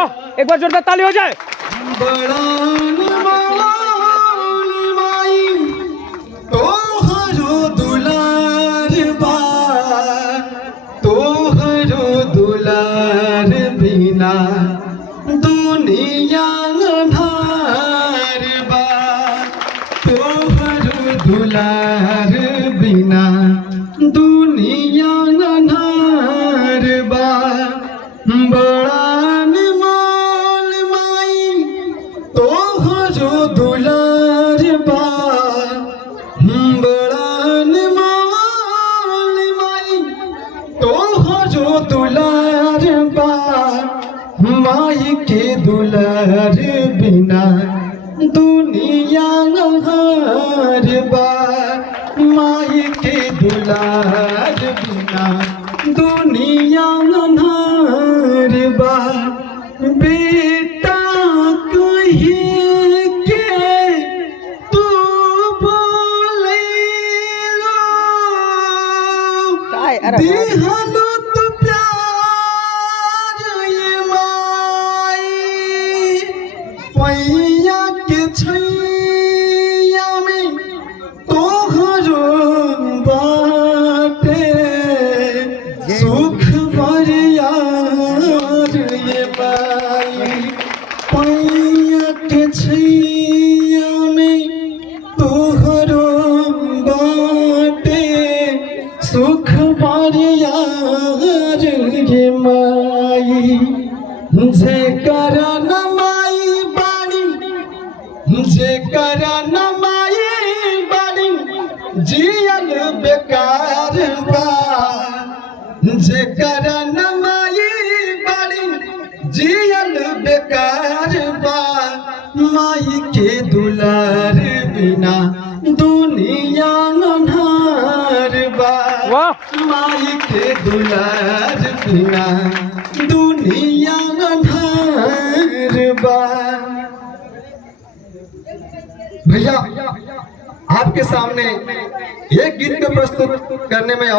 वाह, एक बार जोरदार ताली हो जाए। तोहरो दुलार बा, तोहरो दुलार बिना दुनिया अन्हार बा, तोहरो दुलार बिना दुनिया अन्हार बा। बड़ा अनमोल माई तोहरो दुलार बा, बड़ा अनमोल माई तोहरो दुलार बा। माई के दुलार बिना दुनिया अन्हार बा, माई के दुलार बिना दुनिया अन्हार बा। बेटा कहिए के तू बोलैलो, दिहलो तू प्यार ये माई, पैया के छैया में तोहरो बाटे सुख बरियार ये माई, पैया के छैया में तोहरो बाटे सुख बरियार ये माई। जेकर न माई बाड़ी, जेकर न माई बाड़ी जियल बेकार बा, जेकर न माई बाड़ी जियल बेकार बा। माई के दुलार बिना दुनिया अन्हार बा, माई के दुलार बिना दुनिया अन्हार बा। भैया आपके सामने एक गीत को प्रस्तुत करने में